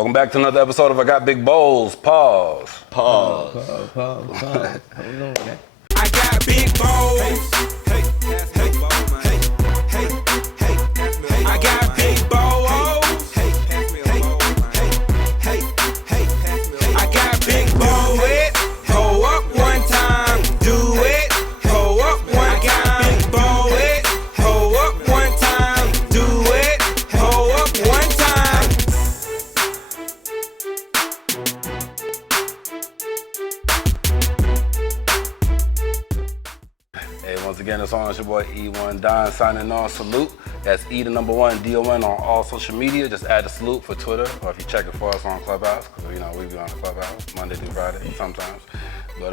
Welcome back to another episode of I Got Big Bowls. Pause. Pause. I got big bowls. Hey, hey, hey, hey, hey, hey. I got big bowls. Hey, hey, hey, hey, hey. I got big bowls. Hold up one time, do it. Hold up one time, big bowls. Hold up one time, do it. Hold up one time. Hey, once again, it's on. It's your boy E1 Don signing on. Salute. That's E the number one DON on all social media. Just add the salute for Twitter, or if you check it for us on Clubhouse, because you know we be on the Clubhouse Monday through Friday sometimes. But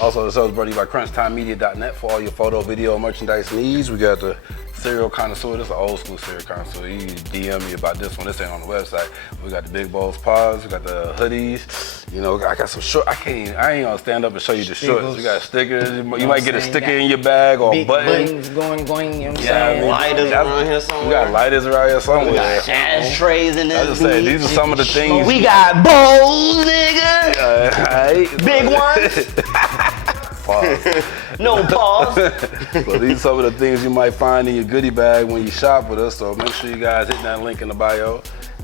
also the show is brought to you by CrunchTimeMedia.net for all your photo, video, merchandise needs. We got the cereal connoisseur. This is an old school cereal connoisseur. You DM me about this one. This ain't on the website. We got the Big Bowls Paws. We got the hoodies. You know, I got some shorts. I ain't gonna stand up and show you the shorts. We got stickers. You might get a sticker in your bag or a button. Buttons going, you know what I'm Yeah, saying? Lighters around here somewhere. We got lighters around here somewhere. We got ashtrays in this. I just said these are some of the things. We got bowls, nigga. Big ones. Pause. No pause. So these are some of the things you might find in your goodie bag when you shop with us. So make sure you guys hit that link in the bio.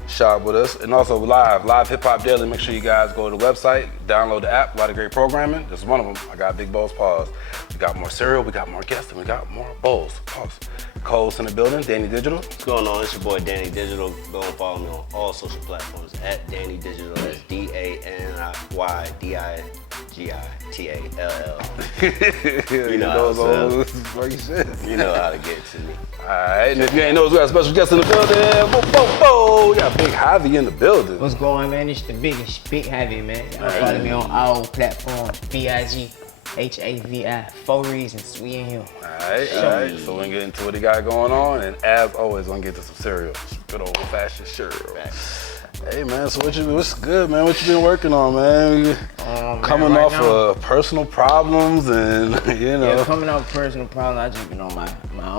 Shop with us. And also live Hip Hop Daily. Make sure you guys go to the website, download the app, a lot of great programming. This is one of them. I got Big Bowls Pause. We got more cereal, we got more guests, and we got more bowls. Pause. Cole's in the building, Danny Digital. What's going on? It's your boy Danny Digital. Go and follow me on all social platforms at Danny Digital. That's DANNYDIGITALL. You know those funny shit. You know how to get to me. Alright, and if you ain't know, we got a special guest in the building. We got Big Havi in the building. What's going on, man? It's the biggest, Big Havi, man. Y'all follow me on all platforms. BIGHAVI. 4 reasons. We in here. Alright. So we're gonna get into what he got going on, and as always, we're gonna get to some cereal. Good old fashioned cereal. Hey man, so what's good, man? What you been working on, man? Coming off of personal problems and you know. Yeah, coming off personal problems, I just been on my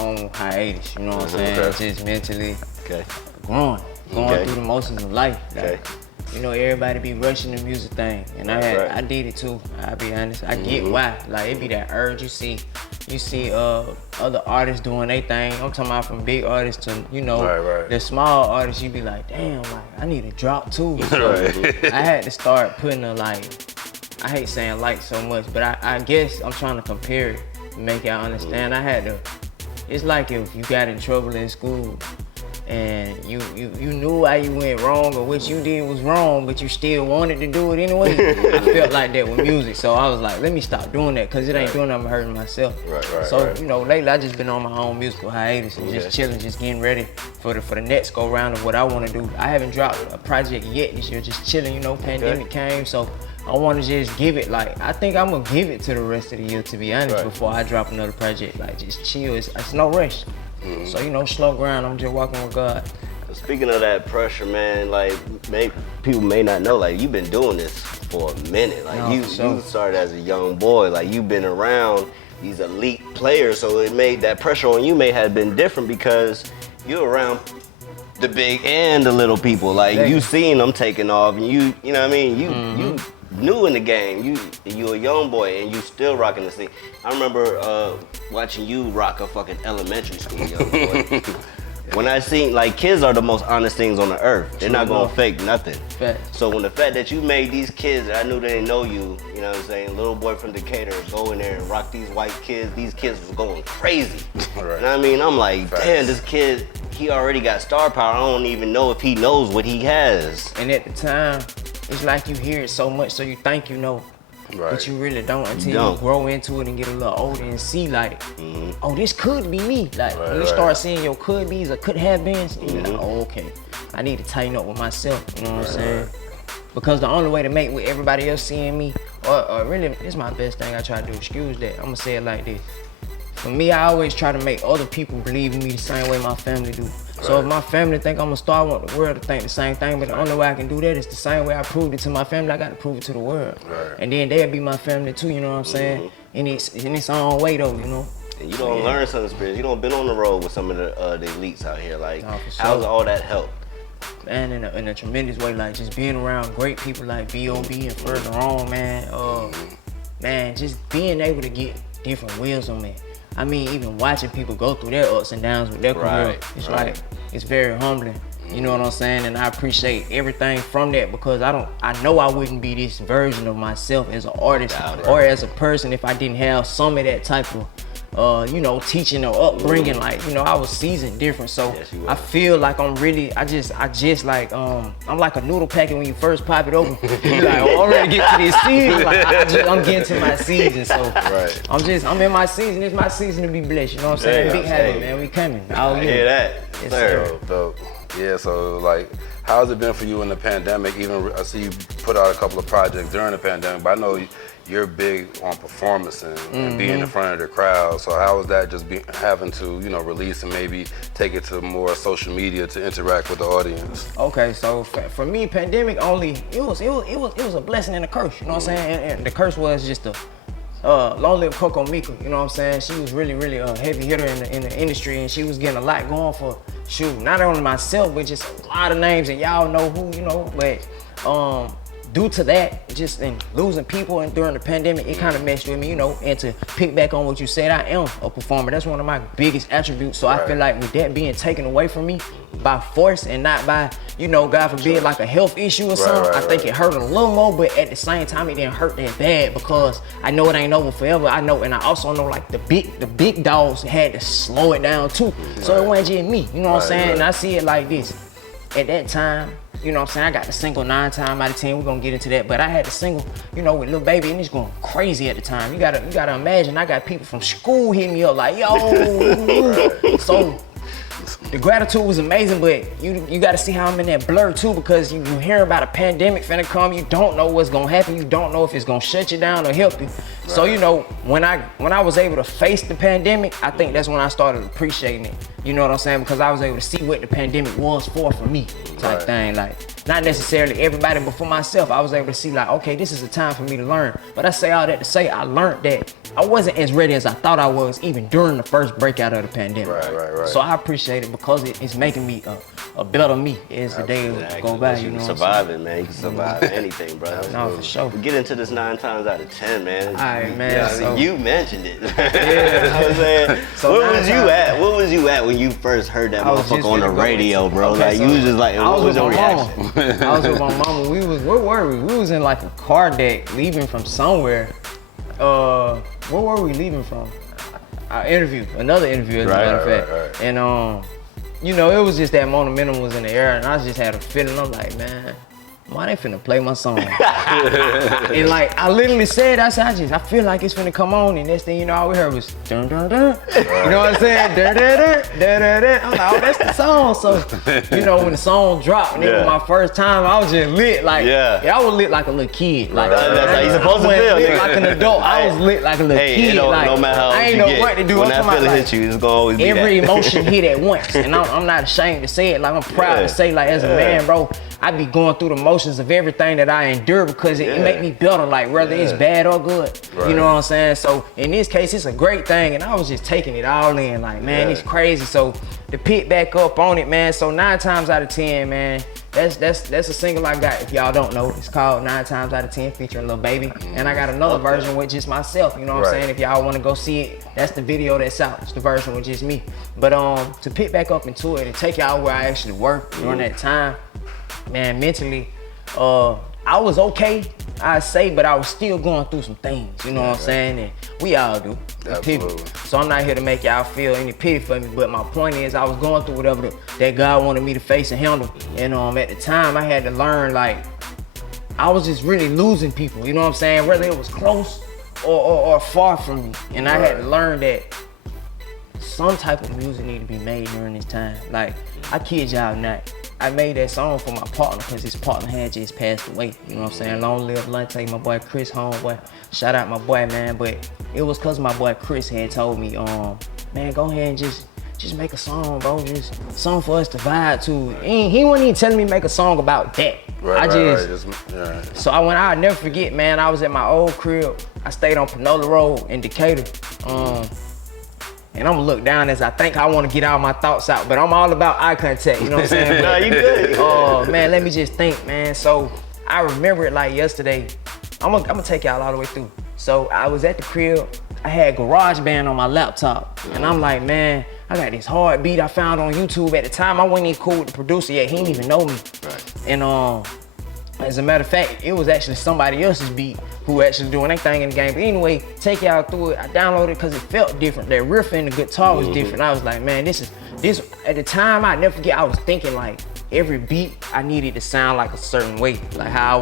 own hiatus, you know what I'm saying? Okay. Just mentally Okay. going through the motions of life. Okay. You know, everybody be rushing the music thing, and I did it too. I'll be honest. I get why. Like it be that urge you see other artists doing their thing. I'm talking about from big artists to the small artists. You be like, damn, like I need a drop too. So I had to start putting I hate saying so much, but I guess I'm trying to compare it to make y'all understand. I had to. It's like if you got in trouble in school. And you knew why you went wrong or what you did was wrong, but you still wanted to do it anyway. I felt like that with music, so I was like, let me stop doing that because it ain't doing nothing but hurting myself. You know, lately I just been on my own musical hiatus and just chilling, just getting ready for the next go round of what I want to do. I haven't dropped a project yet this year, just chilling. You know, pandemic came, so I want to just give it I think I'm gonna give it to the rest of the year, to be honest, before I drop another project. Like just chill, it's no rush. So, you know, slow grind, I'm just walking with God. Speaking of that pressure, man, like people may not know, like you've been doing this for a minute. Like you started as a young boy, like you've been around these elite players, so it made that pressure on you may have been different because you're around the big and the little people. Like you seen them taking off, and you know what I mean? You new in the game. You a young boy and you still rocking the scene. I remember watching you rock a fucking elementary school young boy. When I seen, like, kids are the most honest things on the earth. They're not gonna fake nothing. So when the fact that you made these kids, I knew they didn't know you know what I'm saying, little boy from Decatur, go in there and rock these white kids, these kids was going crazy. You know what I mean? I'm like, damn, this kid, he already got star power. I don't even know if he knows what he has. And at the time, it's like you hear it so much, so you think you know. But you really don't until you grow into it and get a little older and see like, oh, this could be me. Like when you start seeing your could be's or could have beens, you're like, oh, okay, I need to tighten up with myself. You know what I'm saying? Because the only way to make with everybody else seeing me, or really, it's my best thing I try to do. Excuse that. I'm gonna say it like this. For me, I always try to make other people believe in me the same way my family do. So if my family think I'm a star, I want the world to think the same thing, but the only way I can do that is the same way I proved it to my family, I got to prove it to the world. And then they'll be my family too, you know what I'm saying? In its own way though, you know? And you don't learn some experience. You don't been on the road with some of the elites out here. Like, how's all that help? man, in a tremendous way. Like just being around great people like B.O.B. and further on, man. Man, just being able to get different wisdom, man. I mean, even watching people go through their ups and downs with their career, it's like, it's very humbling. You know what I'm saying? And I appreciate everything from that because I know I wouldn't be this version of myself as an artist or as a person if I didn't have some of that type of, you know, teaching or upbringing. Like, you know, I was seasoned different. So I feel like I'm really, I just like, I'm like a noodle packet when you first pop it open. You're like, oh, I'm ready to get to this season. Like, I'm getting to my season. So I'm in my season. It's my season to be blessed. You know what I'm saying? Big Havi, man. We coming. I hear that. Yes, sir. Dope. Yeah, so like, how's it been for you in the pandemic? Even I see you put out a couple of projects during the pandemic, but I know you're big on performance and being in front of the crowd. So how was that just having to, you know, release and maybe take it to more social media to interact with the audience? Okay, so for me, pandemic only it was a blessing and a curse. You know what I'm saying? And the curse was just the long live Coco Mika, you know what I'm saying? She was really a heavy hitter in the industry, and she was getting a lot going for, shoot, not only myself, but just a lot of names, and y'all know who, you know, but due to that, just in losing people and during the pandemic, it kind of messed with me, you know, and to pick back on what you said, I am a performer. That's one of my biggest attributes. So I feel like with that being taken away from me by force and not by, you know, God forbid, like a health issue or something, I think it hurt a little more, but at the same time, it didn't hurt that bad because I know it ain't over forever. I know, and I also know like the big dogs had to slow it down too. So it wasn't just me, you know what I'm saying? And I see it like this. At that time, you know what I'm saying, I got the single 9 times out of 10, we're gonna get into that, but I had the single, you know, with Lil Baby, and it's going crazy at the time. You gotta imagine, I got people from school hitting me up like, yo, so the gratitude was amazing, but you gotta see how I'm in that blur too, because you hear about a pandemic finna come, you don't know what's gonna happen, you don't know if it's gonna shut you down or help you. So, you know, when I was able to face the pandemic, I think that's when I started appreciating it. You know what I'm saying? Because I was able to see what the pandemic was for me, type thing. Like, not necessarily everybody, but for myself, I was able to see like, okay, this is a time for me to learn. But I say all that to say, I learned that I wasn't as ready as I thought I was, even during the first breakout of the pandemic. Right. So I appreciate it because it's making me a better me as the days go by. You know, surviving, man. You can survive anything, bro. No, for sure. We get into this 9 times out of 10, man. All right, man. Yeah, so, you mentioned it. You know what I'm saying? So where was you at? What was you at when you first heard that motherfucker on the radio, bro? Okay, like, you was just like, what was your reaction? I was with my mama. Where were we? We was in like a car deck leaving from somewhere. Where were we leaving from? Another interview as a matter of fact. And you know, it was just that momentum was in the air, and I just had a feeling. I'm like, man, why they finna play my song? And like, I literally said, I feel like it's finna come on, and next thing you know, all we heard was dun dun dun. You know what I'm saying? Dun dun dun dun dun dun. I'm like, oh, that's the song. So, you know, when the song dropped, and it was my first time, I was just lit. Like, I was lit like a little kid. Like, that's how you supposed to feel. Lit like an adult. I was lit like a little kid. Like, no matter how I ain't know what to do. When that feeling hit you, it's gonna always be every emotion hit at once, and I'm not ashamed to say it. Like, I'm proud to say, like, as a man, bro, I be going through the motions of everything that I endure because it make me better, like whether it's bad or good. You know what I'm saying? So in this case, it's a great thing, and I was just taking it all in, like, man, it's crazy. So to pick back up on it, man. So 9 times out of 10, man. That's a single I got. If y'all don't know, it's called 9 times out of 10, featuring Lil Baby, and I got another version with just myself. You know what I'm saying? If y'all want to go see it, that's the video that's out. It's the version with just me. But to pick back up into it and take y'all where I actually worked during that time. Man, mentally, I was okay, I say, but I was still going through some things, you know what I'm saying? And we all do. Absolutely. So I'm not here to make y'all feel any pity for me, but my point is I was going through whatever that God wanted me to face and handle. And at the time, I had to learn, like, I was just really losing people, you know what I'm saying? Whether it was close or far from me. And I had to learn that some type of music need to be made during this time. Like, I kid y'all not. I made that song for my partner because his partner had just passed away. You know what I'm saying? Long live Lante, my boy Chris, homeboy. Shout out my boy, man. But it was because my boy Chris had told me, man, go ahead and just make a song, bro. Just song for us to vibe to. He wasn't even telling me make a song about that. So I'll never forget, man. I was at my old crib. I stayed on Panola Road in Decatur. and I'm gonna look down as I think I wanna get all my thoughts out, but I'm all about eye contact, you know what I'm saying? Nah, you good. Oh, man, let me just think, man. So I remember it like yesterday. I'm gonna take y'all all the way through. So I was at the crib, I had GarageBand on my laptop, and I'm like, man, I got this hard beat I found on YouTube. At the time, I wasn't even cool with the producer yet. He didn't even know me. Right. And as a matter of fact, it was actually somebody else's beat who actually doing their thing in the game. But anyway, take y'all through it. I downloaded it because it felt different. That riff and the guitar was different. I was like, man, this at the time, I never forget, I was thinking like, every beat I needed to sound like a certain way, like how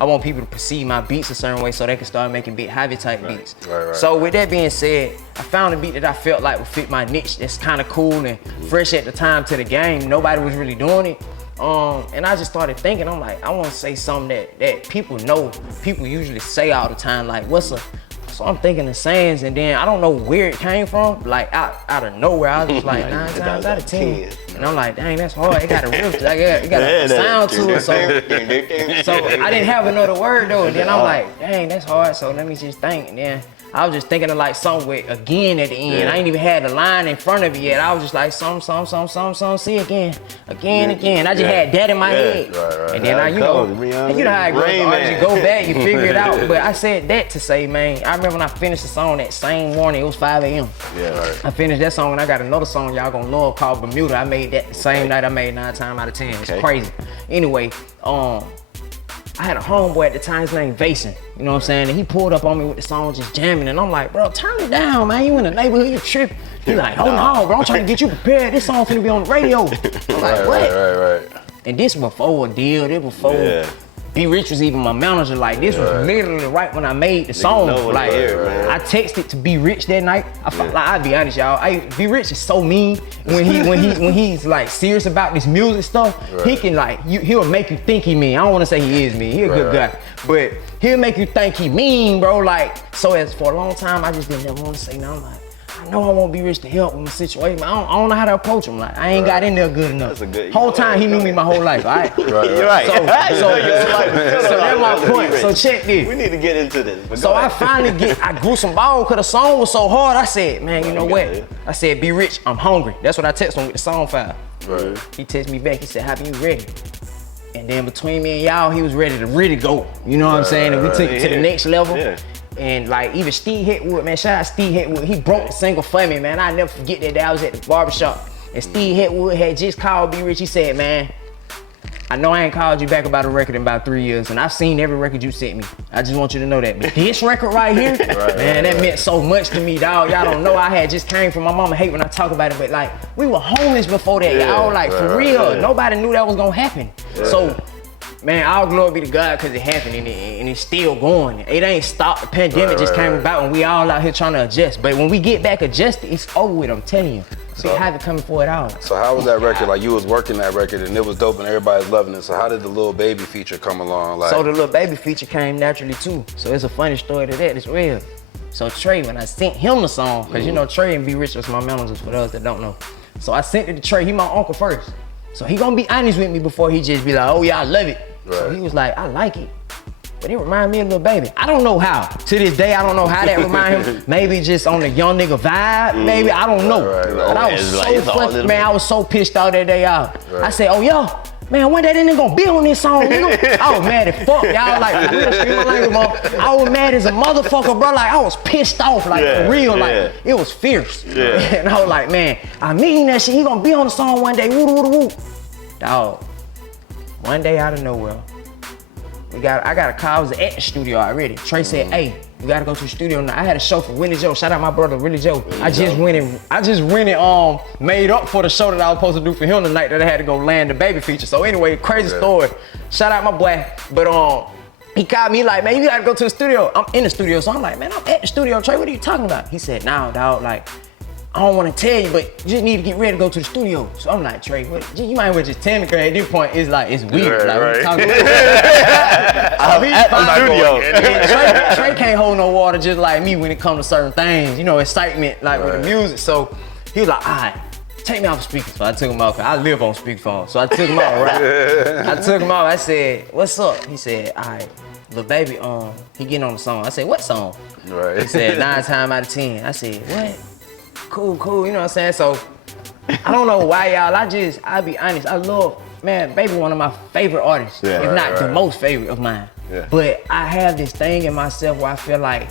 I want people to perceive my beats a certain way so they can start making big Havi type beats. Right. So with that being said, I found a beat that I felt like would fit my niche. That's kind of cool and fresh at the time to the game. Nobody was really doing it. And I just started thinking, I'm like, I want to say something that people know, people usually say all the time, like so I'm thinking the sayings, and then I don't know where it came from, like out of nowhere. I was just like 9 times out of 10. And I'm like, dang, that's hard. It got a riff, it got a sound to it. So I didn't have another word though. And then I'm like, dang, that's hard. So let me just think. And then I was just thinking of like something with again at the end. I ain't even had the line in front of it yet. I was just like, some, see again. I just had that in my head. Right. And then you know how it goes. You go back, you figure it out. But I said that to say, man, I remember when I finished the song that same morning, it was 5 a.m. Yeah, right. I finished that song and I got another song y'all gonna love called Bermuda. I made that the same night. I made 9 times out of 10. It's crazy. Anyway, I had a homeboy at the time, his name Vason, you know what I'm saying? And he pulled up on me with the song just jamming, and I'm like, bro, turn it down, man. You in the neighborhood, you tripping. He like, hold on, bro, I'm trying to get you prepared. This song finna be on the radio. I'm like, what? Right. And this before a deal, this before B Rich was even my manager. Like, this was literally right when I made the song. Like, I texted to B Rich that night. Like, I'll be honest, y'all. B Rich is so mean when he's like serious about this music stuff. He can like, he'll make you think he mean. I don't want to say he is mean. He a good guy, but he'll make you think he mean, bro. Like, so as for a long time, I just didn't ever want to say nothing. Like, I know I won't be rich to help with my situation. I don't know how to approach him. Like, I ain't got in there good enough. That's a good. Whole time he knew me my whole life. All right. Right. So that's my point. So check this. We need to get into this. So I finally I grew some balls because the song was so hard. I said, man, you know what? I said, be rich, I'm hungry. That's what I text him with the song file. Right. He texted me back. He said, Havi, you ready? And then between me and y'all, he was ready to really go. You know what I'm saying? And we took it to the next level. Yeah. And like even Steve Hetwood, man, shout out Steve Hetwood. He broke the single for me, man. I never forget that day I was at the barbershop. And Steve Hetwood had just called B Rich. He said, man, I know I ain't called you back about a record in about 3 years, and I've seen every record you sent me. I just want you to know that. But this record right here, man, that meant so much to me, dog. Y'all don't know. I had just came from my mama. Hate when I talk about it, but like we were homeless before that, y'all. Like for real, nobody knew that was gonna happen. So. Man, all glory be to God because it happened and it's still going. It ain't stopped. The pandemic just came about and we all out here trying to adjust. But when we get back adjusted, it's over with, I'm telling you. See, Havi coming for it all. So how was that record? Like you was working that record and it was dope and everybody's loving it. So how did the Lil Baby feature come along? Like, so the Lil Baby feature came naturally too. So it's a funny story to that, it's real. So Trey, when I sent him the song, because you know Trey and B Rich was my managers for those that don't know. So I sent it to Trey, he my uncle first. So he gonna be honest with me before he just be like, oh yeah, I love it. So he was like, I like it, but it remind me of Lil Baby. I don't know how. To this day, I don't know how that remind him. Maybe just on the young nigga vibe. Maybe I don't know. But I was so fucking, man. I was so pissed out that day out. I said, oh yo, man, one day that nigga gonna be on this song, nigga. I was mad as fuck, y'all. Like real street language, man. I was mad as a motherfucker, bro. Like I was pissed off, like for real. Like it was fierce. And I was like, man, I mean that shit. He gonna be on the song one day. Woo woo woo. Dog. One day out of nowhere, I got a call. I was at the studio already. Trey said, hey, you gotta go to the studio now. I had a show for Willie Joe. Shout out my brother, Willie Joe. I just went and made up for the show that I was supposed to do for him tonight that I had to go land the Baby feature. So anyway, crazy story. Shout out my boy. But he called me like, man, you gotta go to the studio. I'm in the studio, so I'm like, man, I'm at the studio. Trey, what are you talking about? He said, nah, dog, like, I don't want to tell you, but you just need to get ready to go to the studio. So I'm like, Trey, what? You might as well just tell me, because at this point, it's like, it's weird. Like, talking I'm at the studio. Trey can't hold no water just like me when it comes to certain things, you know, excitement, like with the music. So he was like, all right, take me off the speaker. So I took him off, because I live on speakerphone. So I took him off, right? I took him off. I said, what's up? He said, all right, Lil Baby, he getting on the song. I said, what song? Right. He said, 9 times out of 10. I said, what? cool, you know what I'm saying? So, I don't know why, y'all, I'll be honest, I love, man, Baby one of my favorite artists, if not the most favorite of mine. Yeah. But I have this thing in myself where I feel like,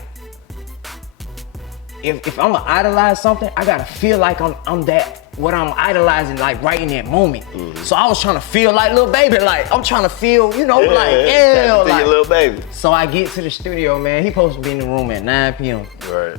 if I'm gonna idolize something, I gotta feel like I'm that, what I'm idolizing, like right in that moment. So I was trying to feel like Lil Baby, like I'm trying to feel, you know, like Lil Baby. So I get to the studio, man. He supposed to be in the room at 9 p.m. Right.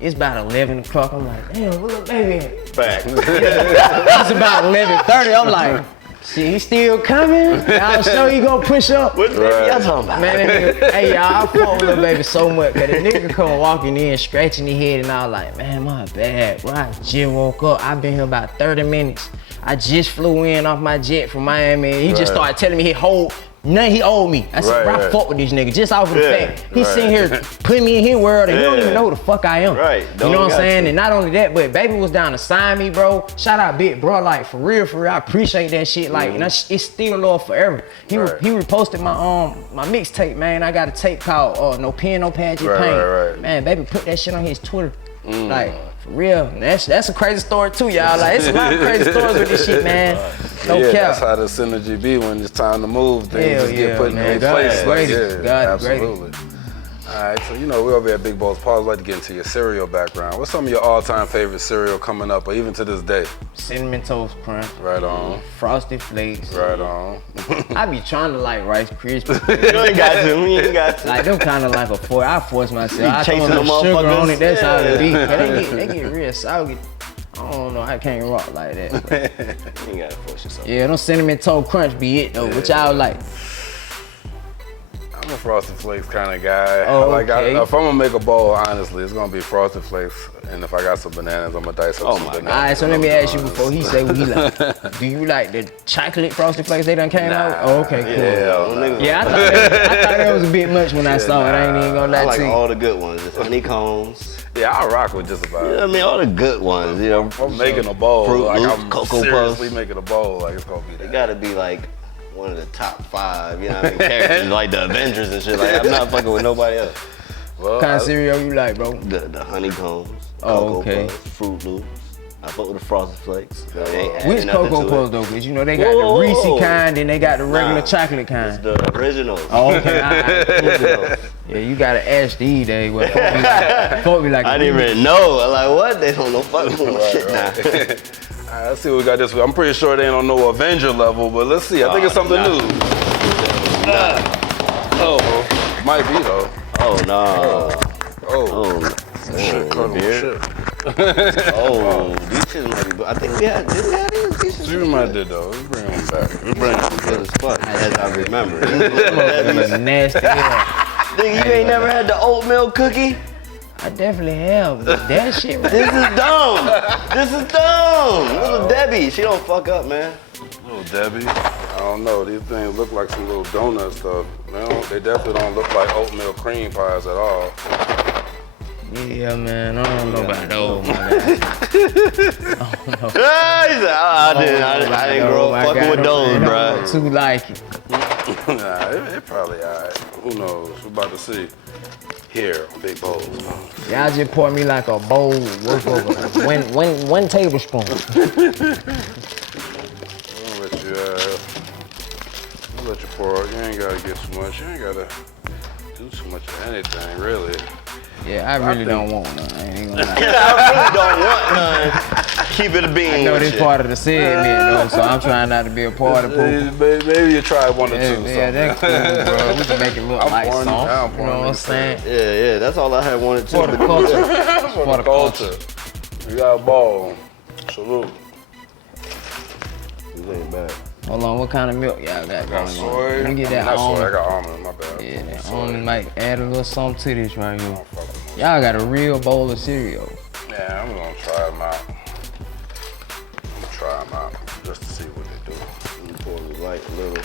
It's about 11 o'clock. I'm like, damn, Lil Baby. Fact. It's about 11:30. I'm like, shit, he still coming? I'm sure he gonna push up. What the baby y'all talking about? Man, that nigga, hey y'all, I fuck with Lil Baby so much, cause the nigga come walking in, scratching his head, and I was like, man, my bad, bro. I just woke up. I've been here about 30 minutes. I just flew in off my jet from Miami, and he just started telling me nothing he owed me. I said, bro, I fuck with this nigga just off of the fact. He sitting here putting me in his world and he don't even know who the fuck I am. Right. You know what I'm saying? And not only that, but Baby was down to sign me, bro. Shout out Big Bro, like for real, I appreciate that shit. Like, and it's still love forever. He reposted my mixtape, man. I got a tape called No Pen, No Pad, Just Pain. Man, Baby put that shit on his Twitter. Like, for real. And that's a crazy story too, y'all. Like, it's a lot of crazy stories with this shit, man. No cap. That's how the synergy be when it's time to move. Things just get put in their place. God, absolutely. All right, so we're over at Big Balls Pause. I'd like to get into your cereal background. What's some of your all-time favorite cereal coming up, or even to this day? Cinnamon Toast Crunch. Right on. Frosted Flakes. Right on. I be trying to like Rice Krispies. You ain't got to. You ain't got to. Like them kind of like I force myself. I throw some sugar on it. That's how it be. They get real sour. I don't know. I can't rock like that. You ain't gotta force yourself. Yeah, them Cinnamon Toast Crunch be it though. What y'all like? I'm a Frosted Flakes kind of guy. Oh, okay. If I'm gonna make a bowl, honestly, it's gonna be Frosted Flakes. And if I got some bananas, I'm gonna dice up some bananas. All right, so let me ask you before he say what he like. Do you like the chocolate Frosted Flakes they done came out? Oh, okay, cool. Yeah, I thought that was a bit much when I saw it. I ain't even gonna lie to you. I like all the good ones. It's honeycombs. Yeah, I rock with just about. Yeah, I mean all the good ones. I'm making a bowl. Fruit like Loops, I'm Cocoa seriously Puffs. making a bowl. Like it's gonna be that. It gotta be like one of the top 5, characters like the Avengers and shit. Like I'm not fucking with nobody else. What kind of cereal you like, bro? The honeycombs, Cocoa Puffs, Fruit Loops. I fuck with the Frosted Flakes. Which Cocoa Puffs though? Cause they got the Reese kind and they got the regular chocolate kind. It's the originals. Oh, okay. All right. Yeah, you gotta ask these days. Folk be like, I didn't even know. I'm like, what? They don't know fucking shit now. All right, let's see what we got this week. I'm pretty sure they ain't on no Avenger level, but let's see. I think it's something new. Might be though. Oh no. Shit, cut shit. These shits might be. I think we had. Did we have these? We might did though. Let's bring them back. Let's bring them good as fuck. As I remember. nasty. Nigga, you ain't never had the oatmeal cookie? I definitely have. That shit right This is dumb. This is dumb. Little Debbie, she don't fuck up, man. Little Debbie. I don't know. These things look like some little donut stuff. They definitely don't look like oatmeal cream pies at all. Yeah, man. I don't know about those, my guy. I don't know. He said, I didn't grow up fucking with those, bro. Too like it. Nah, it probably alright. Who knows? We're about to see. Here on Big Bowls. Y'all just pour me like a bowl worth of one tablespoon. I'll let you pour it. You ain't gotta get too much. You ain't gotta do too much of anything, really. Yeah, I really don't want none. I ain't gonna lie. I really don't want none. Keep it a bean. I know this part of the segment though, so I'm trying not to be a part of it. Maybe you try one or two. Yeah, that's cool, bro. We can make it look like something. You know what I'm saying? Yeah, that's all I had wanted to. For the culture. For the culture. We got a ball. Salute. This ain't bad. Hold on, what kind of milk y'all got going on? Soy. Let me get that not almond. soy, I got almond, my bad. Yeah, that almond might add a little something to this right here. Y'all got a real bowl of cereal. Yeah, I'm gonna try them out. Just to see what they do. Let me pour me like a little.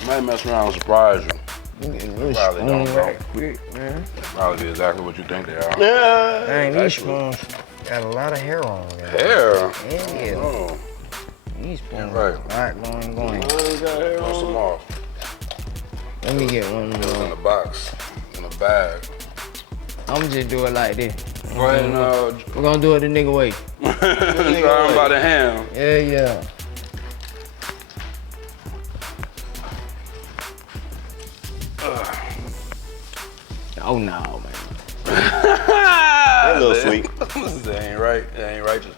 You might mess around and surprise you. Probably don't, bro. right quick, man. Probably be exactly what you think they are. Yeah. Dang, these spoons got a lot of hair on them. Hair? Yeah. Oh. These spoons Right. right going. Throw some off. Let me get one Put it in more. the box, in a bag. I'ma just do it like this. Go ahead and We're gonna do it the nigga way. try 'em by the ham. Yeah. Oh no, man. That little sweet. That ain't right. That ain't righteous.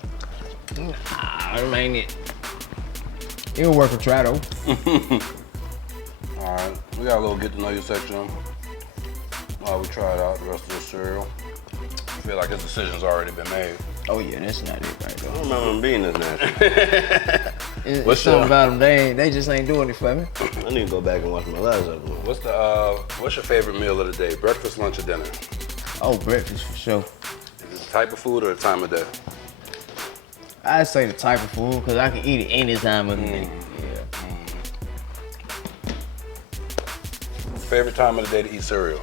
Nah, ain't it. It'll work a try though. All right, we got a little get to know you section. We tried out the rest of this cereal. I feel like his decision's already been made. Oh yeah, that's not it right I there. don't remember him being this nasty. It's something about them. They just ain't doing it for me. I need to go back and watch my last episode. What's your favorite meal of the day? Breakfast, lunch, or dinner? Oh, breakfast for sure. Is it the type of food or the time of day? I'd say the type of food because I can eat it any time of the day. Yeah. Favorite time of the day to eat cereal?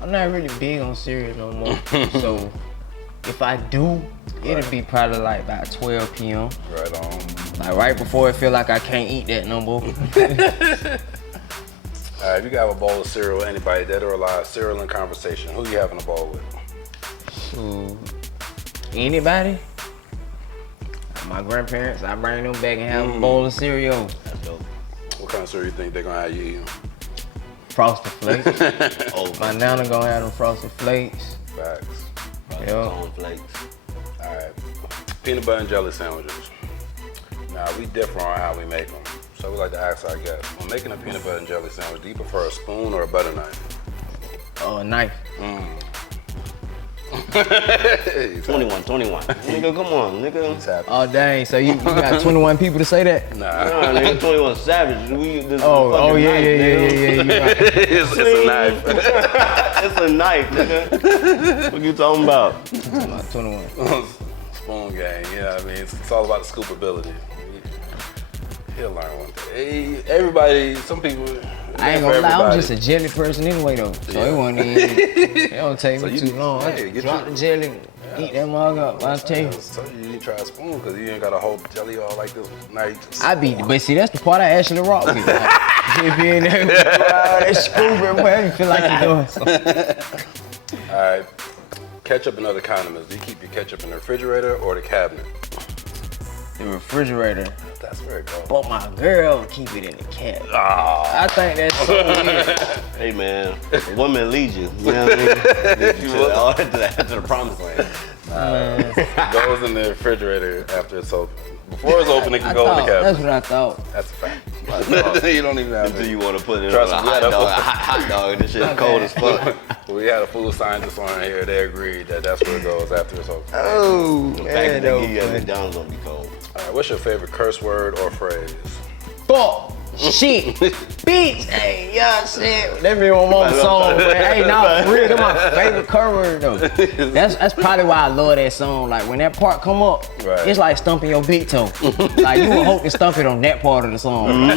I'm not really big on cereal no more. So if I do, it'll be probably like about 12 p.m. Right on. Like right before it feel like I can't eat that no more. All right, if you got a bowl of cereal with anybody, dead or alive, cereal and conversation, who you having a bowl with? So, anybody? My grandparents, I bring them back and have a bowl of cereal. That's dope. What kind of cereal you think they're gonna have you eating? Frosted Flakes. My nana gonna have them Frosted Flakes. Facts. Cornflakes. All right. Peanut butter and jelly sandwiches. Now, we differ on how we make them. So we like to ask our guests, when making a peanut butter and jelly sandwich, do you prefer a spoon or a butter knife? Oh, a knife. 21. Nigga, come on, nigga. Oh, dang. So you got 21 people to say that? Nah. Nah, nigga, 21 Savage. Oh, yeah. You right. it's a knife. It's a knife, nigga. What you talking about? About 21. Spoon game, yeah, I mean, it's all about the scoopability. He'll learn one day. Everybody, some people. I ain't gonna lie, I'm just a jelly person anyway though. So it wasn't even, it don't take me too long. I just drop the jelly, eat that mug up, I'll tell you. So you need to try a spoon because you ain't got a whole jelly all like this. Now you just, But see, that's the part I actually rock with. Like, if you in there, that scoop, boy, you feel like you're doing something. all right, ketchup and other condiments. Do you keep your ketchup in the refrigerator or the cabinet? The refrigerator. That's where it goes. But my girl keep it in the cabinet. I think that's so weird. Hey, man, a woman leads you. You know what I mean? to the promised land. It goes in the refrigerator after it's open. Before it's open, it can go in the cabinet. That's what I thought. That's a fact. You don't even have Until to. you want to put it Trust on a me, hot dog, and this shit's cold as fuck. We had a food scientist on here. They agreed that that's where it goes after it's open. Oh, The fact that they give you at McDonald's gonna be cold. All right, what's your favorite curse word or phrase? fuck, shit, bitch, hey, y'all shit. That be on my song, but hey, nah, for real, that's my favorite curse word though. That's probably why I love that song. Like when that part come up, Right. it's like stumping your big toe. Like you would hope to stump it on that part of the song.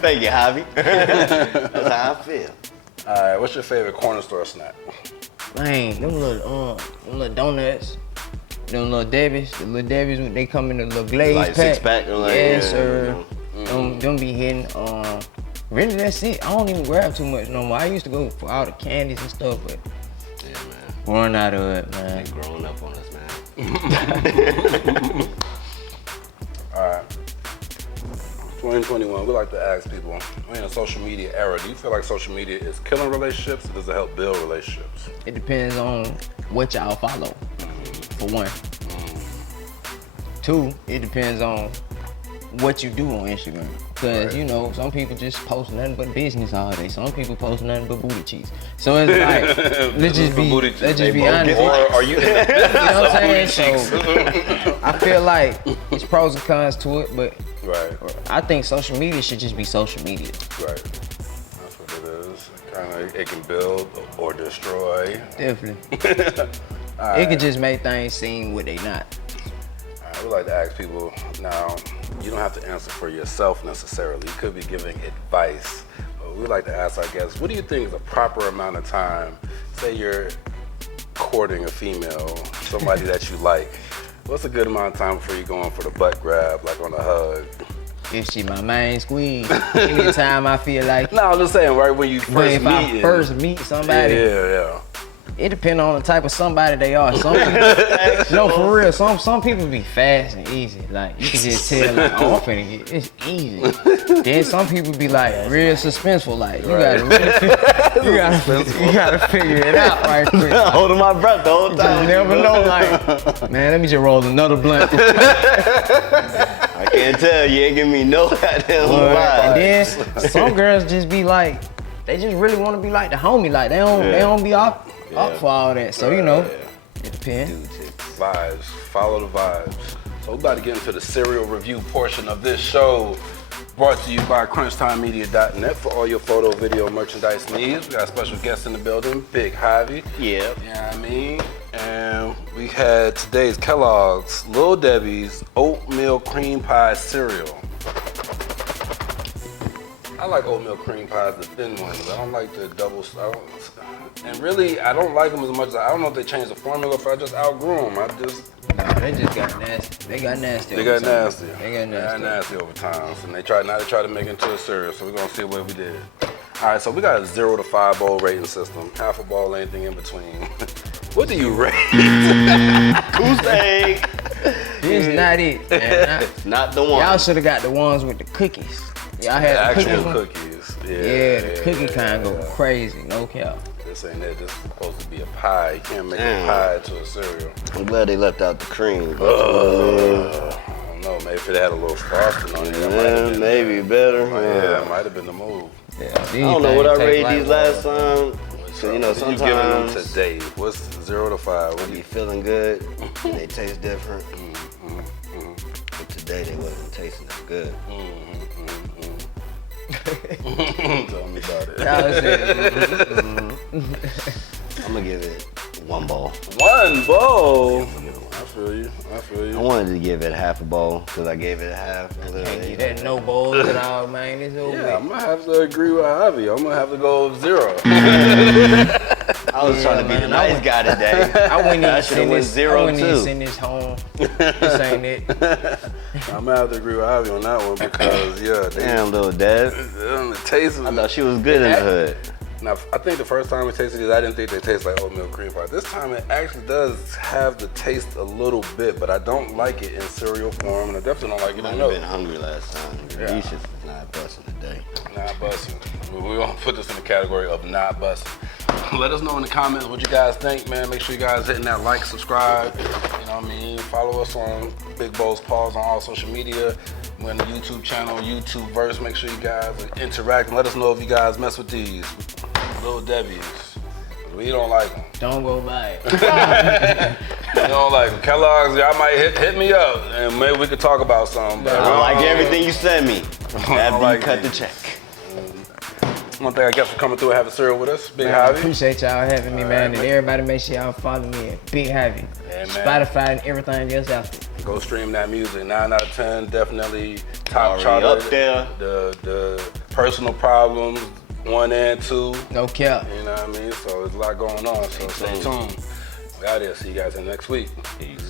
Thank you, Javi. That's how I feel. All right, what's your favorite corner store snack? Man, them little donuts. Them little Debbie's, they come in a little glaze Like pack. 6-pack or like, yes, yeah, sir. you Them be hitting. Really, that's it. I don't even grab too much no more. I used to go for all the candies and stuff, but Yeah, man. run out of it, man. They growing up on us, man. All right. 2021, we like to ask people, we're in a social media era. Do you feel like social media is killing relationships or does it help build relationships? It depends on what y'all follow, for one. Two, it depends on what you do on Instagram. Cause Right. you know, some people just post nothing but business all day. Some people post nothing but booty cheeks. So it's like, let's just be honest. Or are you in the You know what I'm booty saying? So I feel like it's pros and cons to it, but Right, I think social media should just be social media. right. That's what it is. It can build or destroy. Definitely. It could just make things seem what they not. I would like to ask people now, you don't have to answer for yourself necessarily. You could be giving advice. But we like to ask our guests, what do you think is a proper amount of time? Say you're courting a female, somebody that you like. What's a good amount of time before you go in for the butt grab, like on a hug? if she my main squeeze. Anytime I feel like. No, I'm just saying, right when you But first if meet. I first meet somebody, Yeah. it depends on the type of somebody they are. Some people, no, for real. Some people be fast and easy. Like you can just tell, like, oh, I'm finna get it's easy. Then some people be like real suspenseful. Like you gotta really, you gotta figure it out right quick. Like, Holding my breath the whole time. you never know. Like, man, let me just roll another blunt. I can't tell. You ain't giving me no goddamn vibe. And then some girls just be like, they just really want to be like the homie. Like they don't be up for all that. So you know, it depends. Vibes, follow the vibes. So we're about to get into the serial review portion of this show. Brought to you by CrunchTimeMedia.net for all your photo, video, merchandise needs. We got a special guest in the building, Big Havi. Yeah. You know what I mean? And we had today's Kellogg's Little Debbie's Oatmeal Cream Pie Cereal. I like oatmeal cream pies, the thin ones. I don't like the double. And really, I don't like them as much as I don't know if they changed the formula, if I just outgrew them. Nah, they just got nasty. They got nasty. They got nasty. They got nasty over time. So they tried to make it into a cereal. So we're gonna see what we did. All right, so we got a 0 to 5 bowl rating system. Half a bowl, anything in between. What do you rate? Goose egg. This is not it. Man. Not the one. Y'all should have got the ones with the cookies. Y'all had the Actual cookies. cookies. The cookie kind go crazy. No cap. This ain't it. This is supposed to be a pie. You can't make a pie to a cereal. I'm glad they left out the cream. I don't know. Maybe if it had a little frosting on it, that might have been maybe better. Yeah, it might have been the move. Yeah, I don't know what I rated these last time. So, you know, What you giving them sometimes today? What's 0 to 5? What I do be you feeling good. They taste different. But today they wasn't tasting as good. tell me about it? I'm gonna give it 1 bowl. 1 bowl. I feel you. I wanted to give it half a bowl because I gave it a half. Can't get that no bowls at all, man. It's over. Yeah, I'm gonna have to agree with Havi. I'm gonna have to go 0. I was trying to be the nice guy today. I wouldn't even should have send went 0 this. I wouldn't even too. send this home. This ain't it. I'm gonna have to agree with Havi on that one because Damn, little dad. the taste. I thought she was good in the hood. Now, I think the first time we tasted these, I didn't think they taste like oatmeal cream pie. This time it actually does have the taste a little bit, but I don't like it in cereal form, and I definitely don't like it Might in have milk. been hungry last time. Yeah. These shit's not busting today. Not busting. We're gonna put this in the category of not busting. Let us know in the comments what you guys think, man. Make sure you guys hitting that like, subscribe. You know what I mean? Follow us on Big Bow's Paws on all social media. We're on the YouTube channel, YouTubeverse. Make sure you guys interact and let us know if you guys mess with these Little Debbie's. We don't like them. Don't go buy it. We don't like them. Kellogg's, y'all might hit me up and maybe we could talk about something. But I like everything you sent me. After like you cut it. the check. One thing I guess for coming through and having cereal with us, Big Man, I Havi. appreciate y'all having me, man. And everybody make sure y'all follow me at Big Havi. Yeah, man. Spotify and everything else out there. Go stream that music. 9 out of 10, definitely top Already chart up there. The personal problems, 1 and 2. No cap. You know what I mean? So there's a lot going on. So stay tuned. We out here. See you guys in next week. Peace.